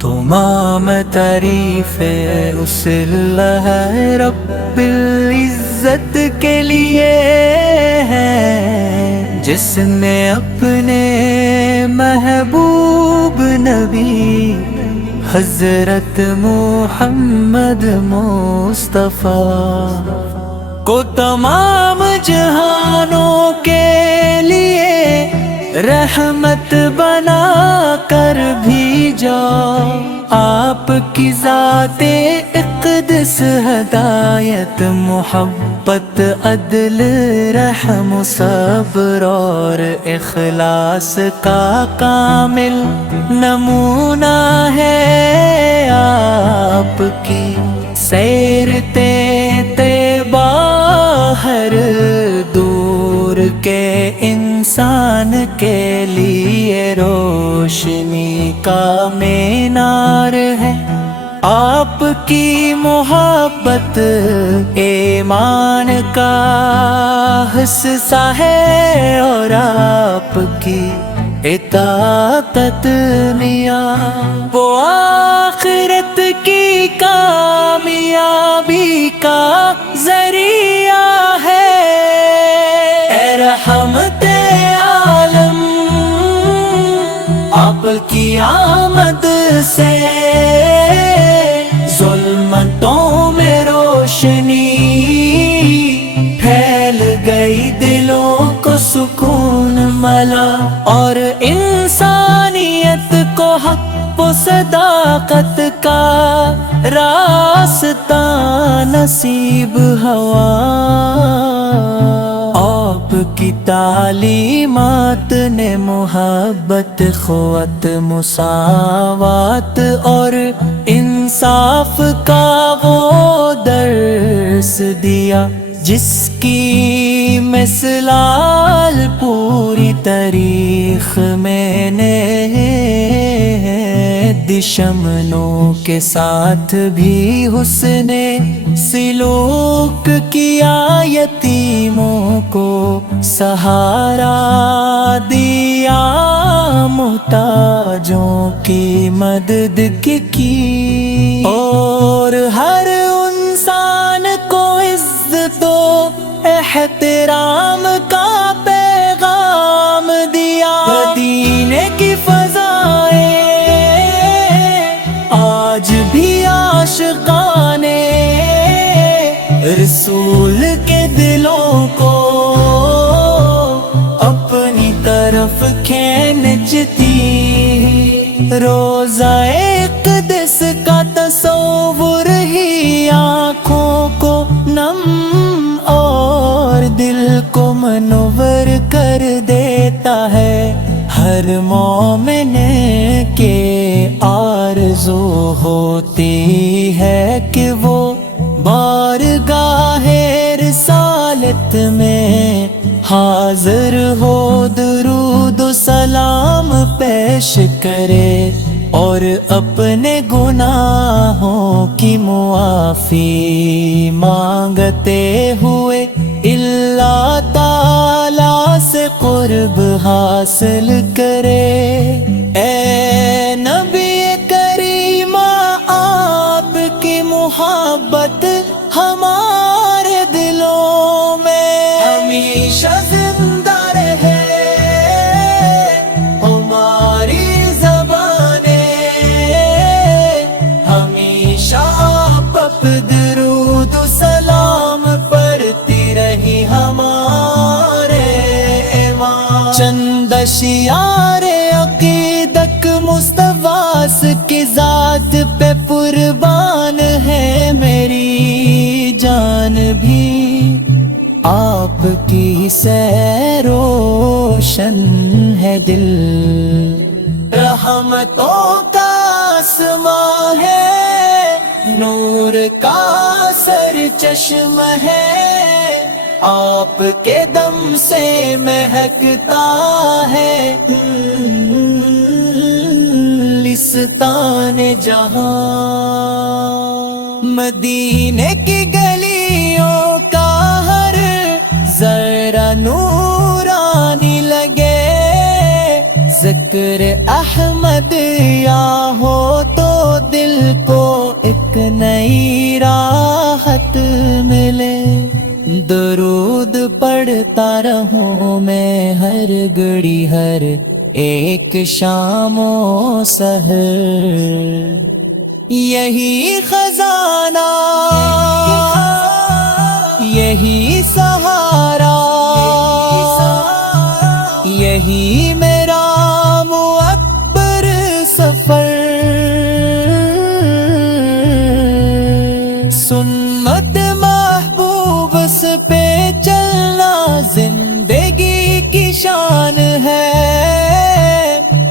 تمام تعریف اس اللہ رب العزت کے لیے ہے جس نے اپنے محبوب نبی حضرت محمد مصطفیٰ کو تمام جہانوں کے لیے رحمت بنا کر بھیجا۔ آپ کی ذات اقدس ہدایت محبت عدل رحم صبر اور اخلاص کا کامل نمونہ ہے۔ آپ کی سیرتے طیبہ ہر دور کے انسان کے لیے روشنی کا مینار ہے۔ آپ کی محبت ایمان کا حصہ ہے اور آپ کی اطاعت میاں وہ آخرت کی کامیابی کا ذریعہ ہے۔ اے رحمت عالم آپ کی آمد سے ظلمتوں میں روشنی پھیل گئی، دلوں کو سکون ملا اور انسانیت کو حق و صداقت کا راستہ نصیب ہوا۔ آپ کی تعلیمات نے محبت، اخوت، مساوات اور انصاف کا وہ درس دیا جس کی مثال پوری تاریخ میں نے دشمنوں کے ساتھ بھی حسن سلوک کیا، یتیموں کو سہارا دیا، محتاجوں کی مدد کی اور ہر انسان کو عزت و احترام کا پیغام دیا۔ مدینے کی فضائیں آج بھی عاشقان رسول کے دلوں کو اپنی طرف کھینچتی۔ روضہ اقدس کا تصور ہی آنکھوں کو نم اور دل کو منور کر دیتا ہے۔ ہر مومن کے آرزو ہوتی ہے کہ وہ بارگاہ رسالت میں حاضر ہو، درود و سلام پیش کرے اور اپنے گناہوں کی معافی مانگتے ہوئے اللہ تعالی سے قرب حاصل کرے۔ اے نبی کریم آپ کی محبت ہمارے دلوں میں ہمیشہ زندہ رہے۔ ہماری زبانیں ہمیشہ آپ درود و سلام پڑھتی رہی ہمارے امام۔ چند اشعار عقیدت مصطفیٰ کی ذات پہ قربان ہے میری جان بھی، آپ کی سے روشن ہے دل۔ رحمتوں کا آسماں ہے، نور کا سر چشم ہے، آپ کے دم سے مہکتا ہے لستان جہاں۔ مدینے کی گلیوں کا ہر نورانی لگے، ذکر احمد یا ہو تو دل کو ایک نئی راحت ملے۔ درود پڑھتا رہوں میں ہر گھڑی ہر ایک شام و سحر، یہی خزانہ یہی سہارا، یہی میرا معبر سفر۔ سنت محبوب پہ چلنا زندگی کی شان ہے،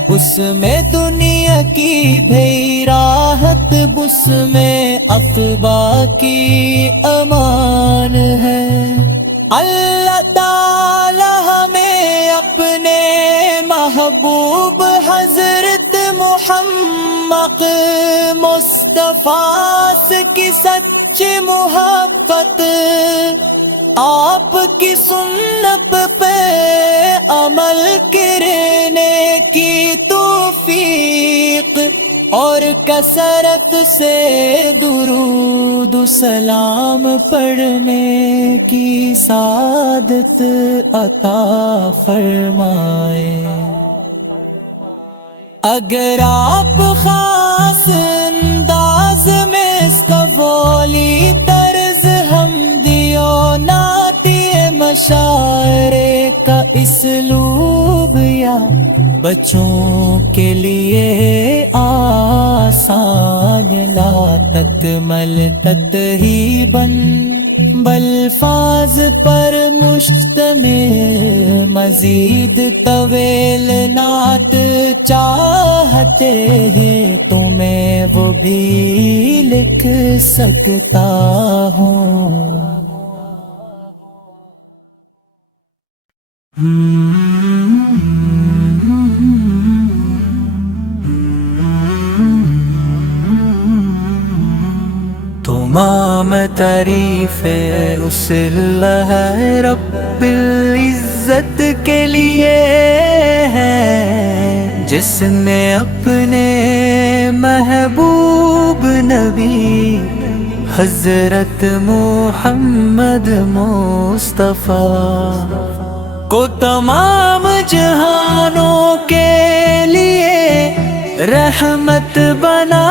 اس میں دنیا کی بھی راحت، بس میں عقبہ کی امان ہے۔ اللہ تعالی ہمیں اپنے محبوب حضرت محمد مصطفیٰ کی سچی محبت، آپ کی سنت پہ عمل کرنے کی توفیق، اور کثرت سے درود و سلام پڑھنے کی سعادت عطا فرمائے۔ اگر آپ خاص انداز میں اس قوالی طرز حمدی و نعتی مشاعرے کا اسلوب یا بچوں کے لیے آسان لا تکمل تتہیباً بالفاظ پر مشتمل مزید طویل نعت چاہتے ہیں تو میں وہ بھی لکھ سکتا ہوں۔ تمام تعریف اس اللہ رب العزت کے لیے ہے جس نے اپنے محبوب نبی حضرت محمد مصطفیٰ کو تمام جہانوں کے لیے رحمت بنا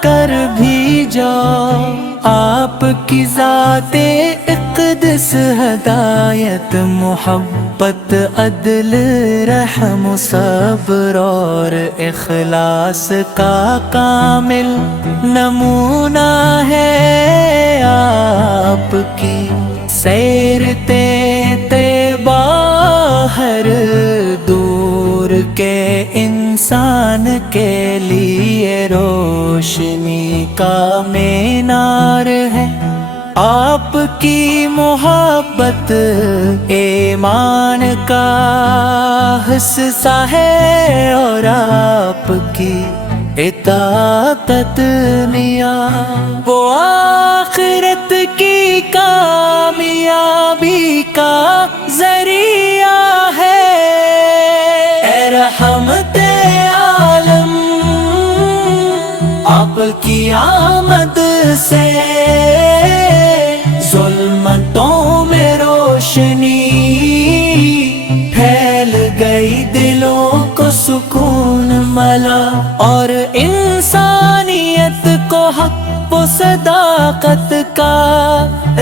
کر بھیجا۔ آپ کی ذات اقدس ہدایت محبت عدل رحم صبر اور اخلاص کا کامل نمونہ ہے۔ آپ کی سیرت طیبہ ہر دور کے انسان کے لیے روشنی کا مینار ہے۔ آپ کی محبت ایمان کا حصہ ہے اور آپ کی اطاعت میاں وہ آخرت کی کامیابی کا ذریعہ ہے۔ اے رحمت عالم آپ کی آمد سے ظلمتوں میں روشنی پھیل گئی، دلوں کو سکون ملا اور انسانیت کو حق و صداقت کا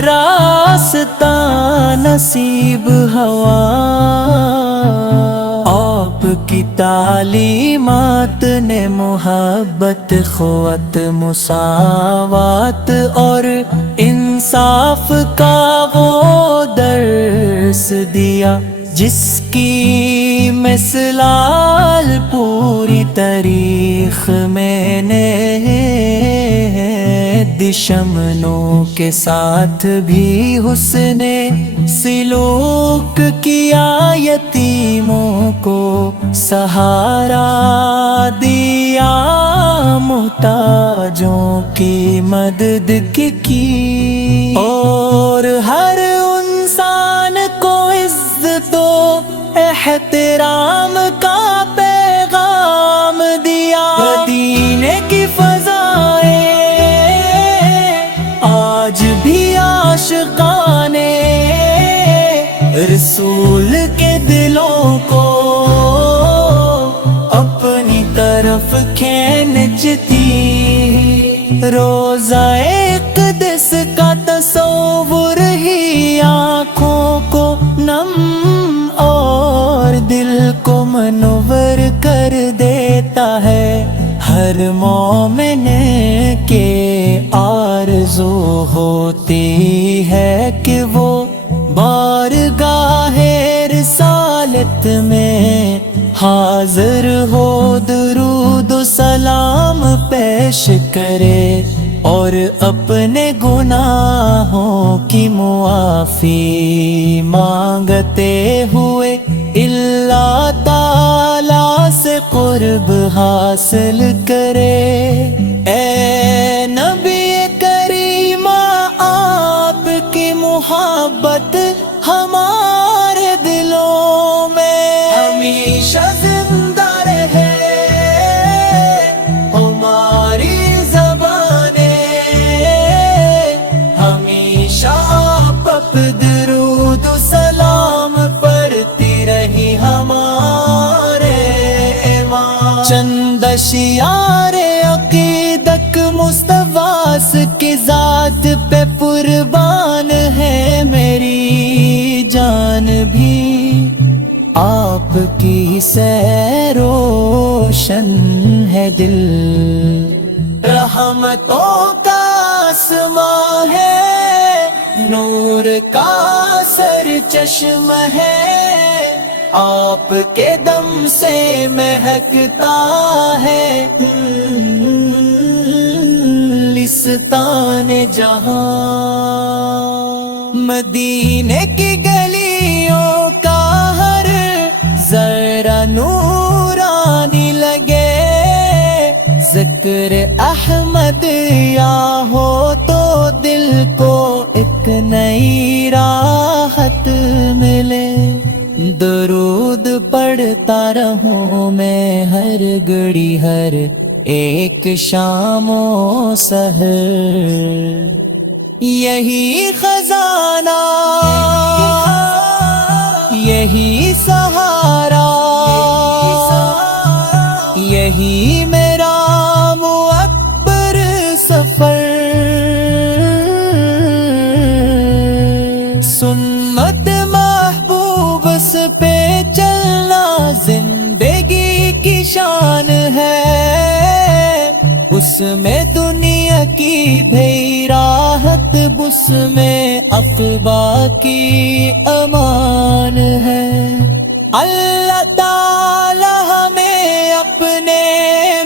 راستہ نصیب ہوا۔ آپ کی تعلیمات نے محبت، اخوت، مساوات اور انصاف کا وہ درس دیا جس کی مثال پوری تاریخ میں نے دشمنوں کے ساتھ بھی حسن سلوک کیا، یتیموں کو سہارا دیا، محتاجوں کی مدد کی اور ہر انسان کو عزت تو احترام کا پیغام دیا. مدینے کی فضائیں آج بھی عاشقانے رسول کے دلوں کو اپنی طرف کھینچتی. روضہ اقدس کا تصور ہی آنکھوں کو نم اور دل کو منور کر دیتا ہے. ہر مومن کے آرزو ہوتی ہے کہ وہ بارگاہ رسالت میں حاضر ہو، درود و سلام پیش کرے اور اپنے گناہوں کی معافی مانگتے ہوئے اللہ تعالی سے قرب حاصل کرے. اے نبی کریم آپ کی محبت ہمارے دلوں میں ہمیشہ زندہ رہے. ہماری زبانیں ہمیشہ آپ پر درود و سلام پڑھتی رہی. ہمارے امام چند اشعار عقیدت مصطفیٰ کی ذات پہ قربان ہے میری جان بھی. آپ کی سے روشن ہے دل، رحمتوں کا آسمان ہے، نور کا سر چشم ہے. آپ کے دم سے مہکتا ہے لستان جہاں. مدینے کی گلیوں کا ہر ذرا نورانی لگے. ذکر احمد یا ہو تو دل کو ایک نئی راحت ملے. درود پڑھتا رہوں میں ہر گھڑی ہر ایک شام و سحر. یہی خزانہ یہی سہارا یہی میرا معبر سفر. سنت محبوب پہ چلنا زندگی کی شان ہے. اس میں دنیا کی بھی راحت، بس میں عقبہ کی امان ہے. اللہ تعالی ہمیں اپنے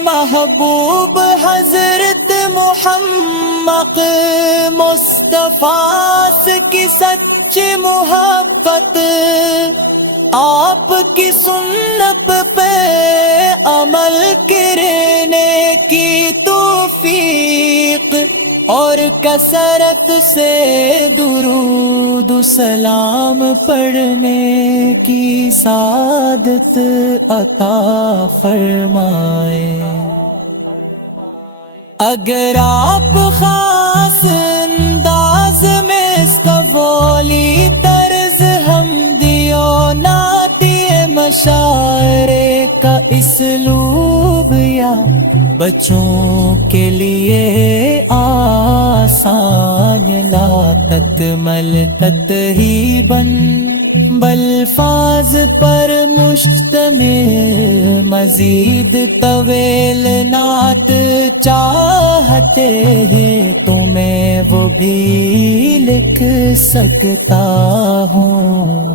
محبوب حضرت محمد مصطفیٰ کی سچی محبت، آپ کی سنت پہ عمل کرنے کی توفیق اور کثرت سے درود و سلام پڑھنے کی سعادت عطا فرمائے. اگر آپ خاص انداز میں استفولی طرز حمدیوں نعتی مشاعرے کا اسلوب یا بچوں کے لیے آسان لا تکمل تتہیباً بالفاظ پر مشتمل مزید طویل نعت چاہتے ہیں تو میں وہ بھی لکھ سکتا ہوں.